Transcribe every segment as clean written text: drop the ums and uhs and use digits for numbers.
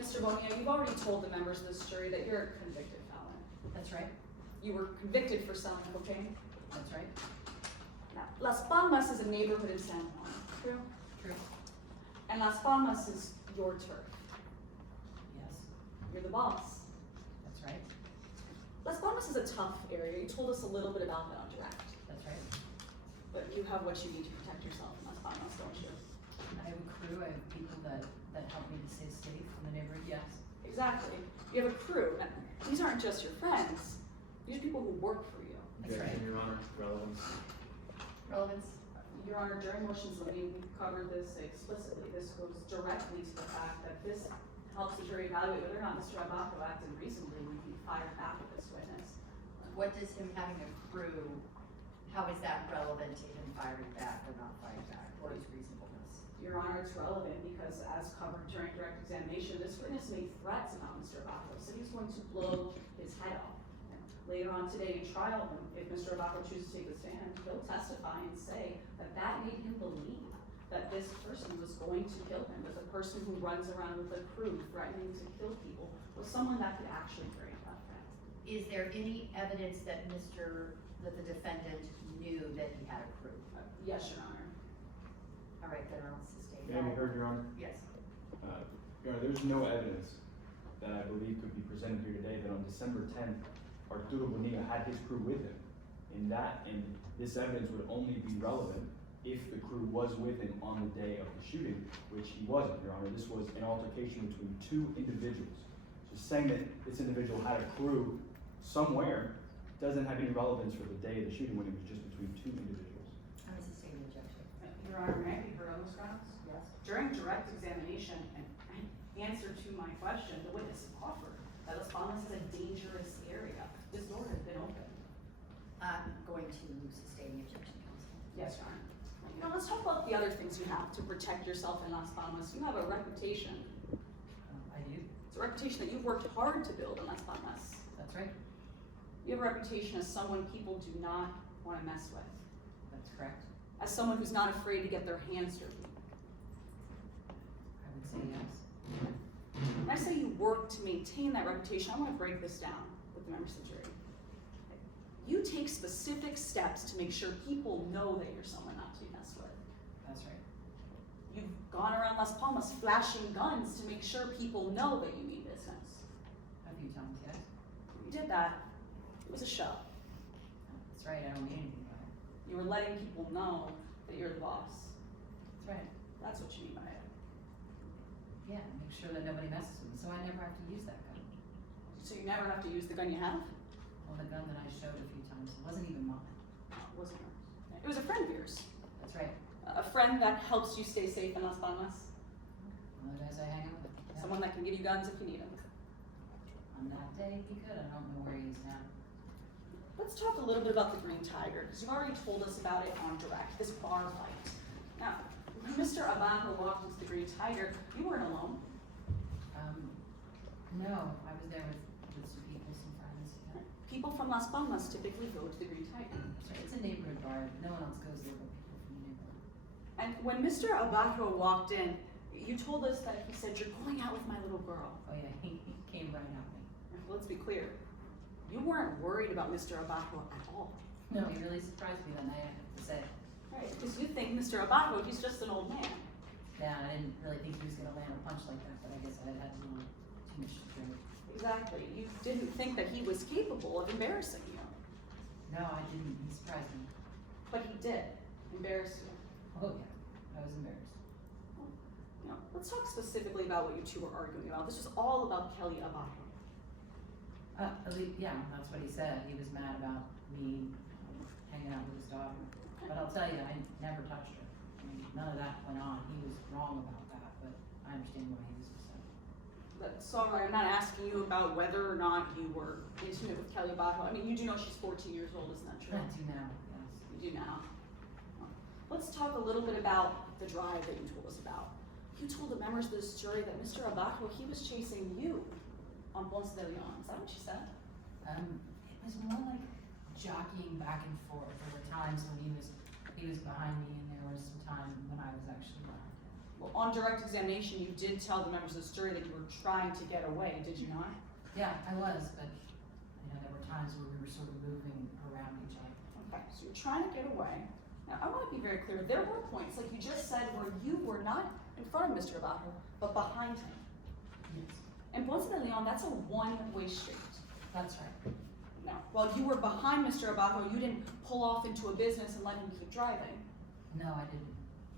Mr. Bonilla, you've already told the members of this jury that you're a convicted felon. That's right. You were convicted for selling cocaine. That's right. Now, Las Palmas is a neighborhood in San Juan, true? True. And Las Palmas is your turf. Yes. You're the boss. That's right. Las Palmas is a tough area. You told us a little bit about that on direct. That's right. But you have what you need to protect yourself in Las Palmas, don't you? I have a crew. I have people that help me to stay safe in the neighborhood. Yes. Exactly. You have a crew. And these aren't just your friends. These are people who work for you. That's right. Objection, Your Honor. Relevance. Relevance. Your Honor, during motions limiting, we've covered this explicitly. This goes directly to the fact that this helps the jury evaluate whether or not Mr. Abajo acted reasonably when he fired back at this witness. What does him having a crew, how is that relevant to him firing back or not firing back? What is reasonableness? Your Honor, it's relevant because as covered during direct examination, this witness made threats about Mr. Abajo, said he was going to blow his head off. Later on today in trial, if Mr. Abajo chooses to take the stand, he'll testify and say that that made him believe that this person was going to kill him, that the person who runs around with a crew threatening to kill people was someone that could actually carry out that threat. Is there any evidence that the defendant knew that he had a crew? Yes, Your Honor. All right, then I'll sustain May I be that. heard, Your Honor? Yes. Your Honor, there's no evidence that I believe could be presented here today that on December 10th, Arturo Bonilla had his crew with him. And this evidence would only be relevant if the crew was with him on the day of the shooting, which he wasn't, Your Honor. This was an altercation between two individuals. So saying that this individual had a crew somewhere doesn't have any relevance for the day of the shooting when it was just between two individuals. I'm sustaining the objection. Your Honor, may I be heard on those grounds? Yes. During direct examination and answer to my question, the witness offered that Las Palmas is a dangerous area. This door has been open. I'm going to sustain the objection, counsel. Yes, Your Honor. Now let's talk about the other things you have to protect yourself in Las Palmas. You have a reputation. I do. It's a reputation that you've worked hard to build in Las Palmas. That's right. You have a reputation as someone people do not want to mess with. That's correct. As someone who's not afraid to get their hands dirty. I would say yes. When I say you work to maintain that reputation, I want to break this down with the members of the jury. You take specific steps to make sure people know that you're someone not to mess with. That's right. You've gone around Las Palmas flashing guns to make sure people know that you mean business. A few times, yes. You did that. It was a show. That's right. I don't mean anything by it. You were letting people know that you're the boss. That's right. That's what you mean by it. Yeah, make sure that nobody messes with me, so I never have to use that gun. So you never have to use the gun you have? Well, the gun that I showed a few times, it wasn't even mine. It wasn't yours. It was a friend of yours. That's right. A friend that helps you stay safe in Las Palmas. One of the guys I hang out with. Yeah. Someone that can give you guns if you need them. On that day, he could. I don't know where he is now. Let's talk a little bit about the Green Tiger, because you've already told us about it on direct, this bar fight. Now, when Mr. Abajo walked into the Green Tiger, you weren't alone. No, I was there with some people, some friends. Yeah. People from Las Palmas typically go to the Green Tiger. That's right. It's a neighborhood bar. No one else goes there but people from the neighborhood. And when Mr. Abajo walked in, you told us that he said, "You're going out with my little girl." Oh yeah, he came right at me. Let's be clear. You weren't worried about Mr. Abajo at all. No, he really surprised me that night, I have to say. Right, because you think Mr. Abajo, he's just an old man. Yeah, I didn't really think he was gonna land a punch like that, but I guess I had a little too much to drink. Exactly. You didn't think that he was capable of embarrassing you. No, I didn't. He surprised me. But he did embarrass you. Oh yeah, I was embarrassed. Now, let's talk specifically about what you two were arguing about. This was all about Kelly Abajo. Yeah, that's what he said. He was mad about me hanging out with his daughter. But I'll tell you, I never touched her. I mean, none of that went on. He was wrong about that, but I understand why he was upset. That's all right. I'm not asking you about whether or not you were intimate with Kelly Abajo. I mean, you do know she's 14 years old, isn't that true? I do now, yes. You do now. Let's talk a little bit about the drive that you told us about. You told the members of this jury that Mr. Abajo, he was chasing you on Ponce de Leon. Is that what you said? It was more like jockeying back and forth. There were times when he was behind me, and there was some time when I was actually behind him. Well, on direct examination, you did tell the members of the jury that you were trying to get away, did you not? Yeah, I was, but, you know, there were times where we were sort of moving around each other. Okay, so you're trying to get away. Now, I wanna be very clear, there were points, like you just said, where you were not in front of Mr. Abajo, but behind him. Yes. And Ponce de Leon, that's a one-way street. That's right. Now, while you were behind Mr. Abajo, you didn't pull off into a business and let him keep driving. No, I didn't.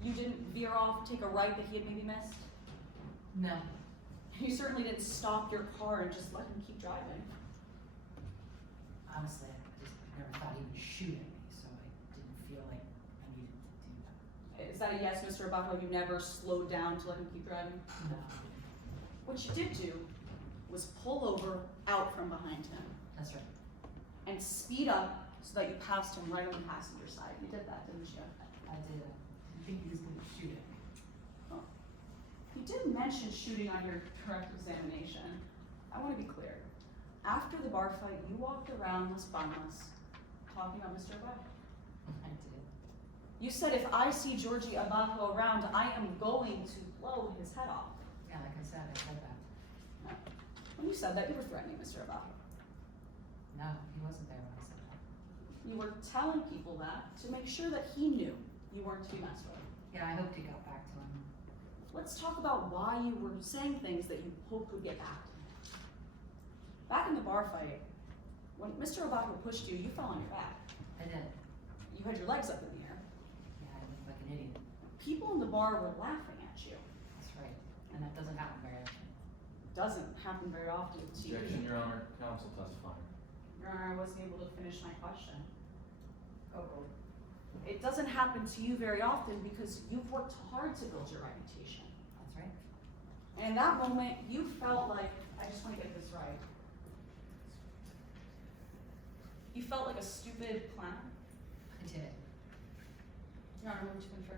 You didn't veer off, take a right that he had maybe missed. No. You certainly didn't stop your car and just let him keep driving. Honestly, I never thought he would shoot at me, so I didn't feel like I needed to do that. Is that a yes, Mr. Abajo? You never slowed down to let him keep driving? No. What you did do was pull over out from behind him That's right. and speed up so that you passed him right on the passenger side. You did that, didn't you? I did. I think he was gonna shoot at me. You did mention shooting on your direct examination. I want to be clear. After the bar fight, you walked around Las Palmas talking about Mr. Abajo. I did. You said, if I see Georgie Abajo around, I am going to blow his head off. Yeah, like I said that. When you said that, you were threatening Mr. Abajo. No, he wasn't there when I said that. You were telling people that to make sure that he knew you weren't to be messed with. Yeah, I hoped he got back to him. Let's talk about why you were saying things that you hoped would get back to him. Back in the bar fight, when Mr. Abajo pushed you, you fell on your back. I did. You had your legs up in the air. Yeah, I looked like an idiot. People in the bar were laughing at you. That's right. And that doesn't happen very often. Doesn't happen very often with TV. Objection, Your Honor, counsel testifying. Your Honor, I wasn't able to finish my question. Oh, It doesn't happen to you very often because you've worked hard to build your reputation. That's right. And in that moment, you felt like, I just want to get this right. You felt like a stupid clown. I did. Your Honor, move to confer.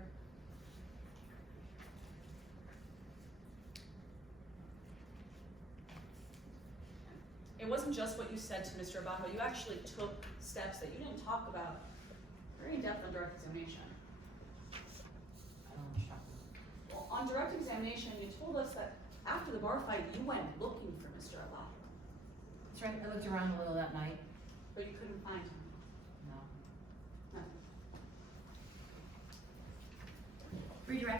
It wasn't just what you said to Mr. Abajo. You actually took steps that you didn't talk about very in depth on direct examination. I don't want to shock you. Well, on direct examination, you told us that after the bar fight, you went looking for Mr. Abajo, That's right. I looked around a little that night. but you couldn't find him. No. Nothing. redirect